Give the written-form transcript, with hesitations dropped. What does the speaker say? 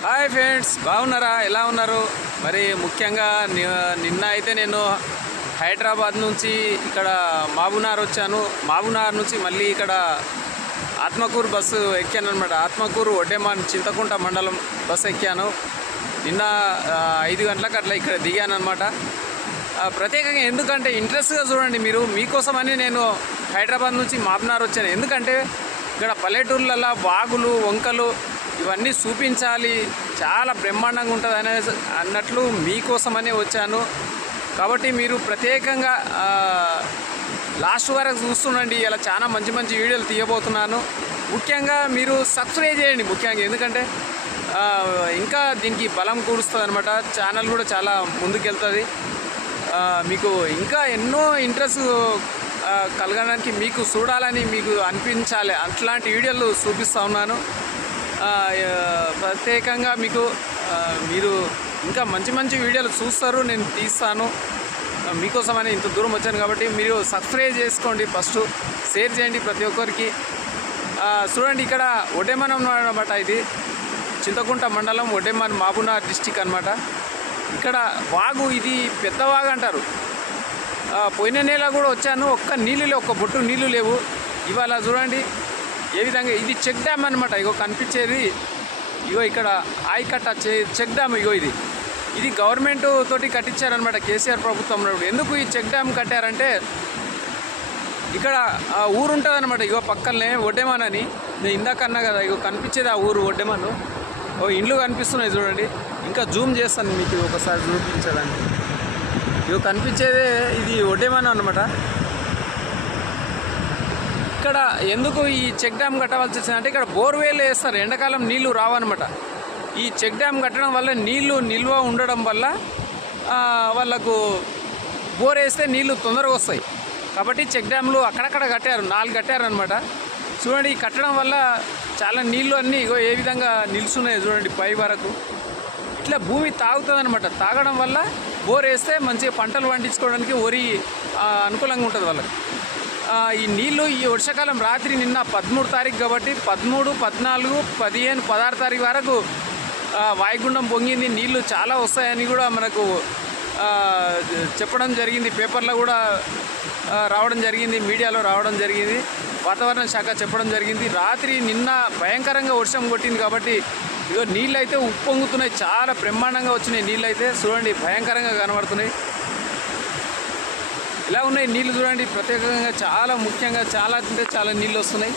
Hi friends, బాగున్నారా? ఎలా ఉన్నారు? మరి ముఖ్యంగా నిన్న అయితే నేను హైదరాబాద్ నుంచి ఇక్కడ మహబూబ్నగర్ వచ్చాను. మహబూబ్నగర్ నుంచి మళ్ళీ ఇక్కడ ఆత్మకూరు బస్సు ఎక్కాను అనమాట. ఆత్మకూరు ఒడ్డెమాన్ చింతకుంట మండలం బస్సు ఎక్కాను. నిన్న 5 గంటలకు అట్లా ఇక్కడ దిగాను అనమాట. ప్రత్యేకంగా ఎందుకంటే ఇంట్రెస్ట్గా చూడండి మీరు, మీకోసమని నేను హైదరాబాద్ నుంచి మహబూబ్నగర్ వచ్చాను. ఎందుకంటే ఇక్కడ పల్లెటూర్లలో వాగులు వంకలు ఇవన్నీ చూపించాలి, చాలా బ్రహ్మాండంగా ఉంటుంది అన్నట్లు మీకోసమనే వచ్చాను. కాబట్టి మీరు ప్రత్యేకంగా లాస్ట్ వరకు చూస్తుండండి. ఇలా చాలా మంచి మంచి వీడియోలు తీయబోతున్నాను. ముఖ్యంగా మీరు సబ్స్క్రైబ్ చేయండి ముఖ్యంగా, ఎందుకంటే ఇంకా దీనికి బలం కూరుస్తుంది అనమాట. ఛానల్ కూడా చాలా ముందుకెళ్తుంది. మీకు ఇంకా ఎన్నో ఇంట్రెస్ట్ కలగడానికి, మీకు చూడాలని మీకు అనిపించాలి, అట్లాంటి వీడియోలు చూపిస్తూ ఉన్నాను. ప్రత్యేకంగా మీరు ఇంకా మంచి మంచి వీడియోలు చూస్తారు, నేను తీస్తాను. మీకోసమని ఇంత దూరం వచ్చాను కాబట్టి మీరు సబ్స్క్రైబ్ చేసుకోండి, ఫస్ట్ షేర్ చేయండి ప్రతి ఒక్కరికి. చూడండి, ఇక్కడ ఒడ్డెమాన్ అనమాట. ఇది చింతకుంట మండలం, ఒడ్డెమాన్, మహబూబ్నగర్ డిస్టిక్ అనమాట. ఇక్కడ వాగు, ఇది పెద్ద వాగు అంటారు. పోయిన నెల కూడా వచ్చాను, ఒక్క బొట్టు నీళ్ళు లేవు. ఇవాళ చూడండి ఏ విధంగా, ఇది చెక్ డ్యామ్ అనమాట. ఇగో కనిపించేది, ఇగో ఇక్కడ ఆయకట్ట చెక్ డ్యామ్. ఇగో ఇది గవర్నమెంట్ తోటి కట్టించారనమాట, కేసీఆర్ ప్రభుత్వం ఉన్నప్పుడు. ఎందుకు ఈ చెక్ డ్యామ్ కట్టారంటే, ఇక్కడ ఊరు ఉంటుంది అనమాట. ఇగో పక్కనే ఒడ్డెమాన్ అని నేను ఇందాక అన్నా కదా, ఇగో కనిపించేది ఆ ఊరు ఒడ్డెమాన్. ఇండ్లు కనిపిస్తున్నాయి చూడండి. ఇంకా జూమ్ చేస్తాను మీకు ఒకసారి చూపించడానికి. ఇగో కనిపించేదే ఇది ఒడ్డెమాన్ అనమాట. ఇక్కడ ఎందుకు ఈ చెక్ డ్యామ్ కట్టవలసి వచ్చిందంటే, ఇక్కడ బోర్వేలు వేస్తారు, ఎండాకాలం నీళ్లు రావన్నమాట. ఈ చెక్ డ్యామ్ కట్టడం వల్ల నీళ్లు నిల్వ ఉండడం వల్ల వాళ్ళకు బోర్ వేస్తే నీళ్లు తొందరగా వస్తాయి. కాబట్టి చెక్ డ్యామ్లు అక్కడక్కడ కట్టారు, 4 కట్టారనమాట. చూడండి, ఈ కట్టడం వల్ల చాలా నీళ్లు అన్నీ ఇగో ఏ విధంగా నిలుస్తున్నాయి చూడండి పై వరకు. ఇట్లా భూమి తాగుతుంది అనమాట. తాగడం వల్ల బోర్ వేస్తే మంచిగా పంటలు పండించుకోవడానికి వరి అనుకూలంగా ఉంటుంది వాళ్ళకి. ఈ నీళ్లు ఈ వర్షాకాలం రాత్రి నిన్న 13 తారీఖు కాబట్టి 13, 14, 15, 16 తారీఖు వరకు వాయుగుండం పొంగింది. నీళ్లు చాలా వస్తాయని కూడా మనకు చెప్పడం జరిగింది, పేపర్లో కూడా రావడం జరిగింది, మీడియాలో రావడం జరిగింది, వాతావరణ శాఖ చెప్పడం జరిగింది. రాత్రి నిన్న భయంకరంగా వర్షం కొట్టింది కాబట్టి ఇగో నీళ్ళు అయితే ఉప్పొంగుతున్నాయి, చాలా బ్రహ్మాండంగా వచ్చినాయి నీళ్ళు అయితే. చూడండి, భయంకరంగా కనబడుతున్నాయి. ఇలా ఉన్నాయి నీళ్ళు చూడండి. ప్రత్యేకంగా చాలా ముఖ్యంగా చాలా అంటే చాలా నీళ్ళు వస్తున్నాయి.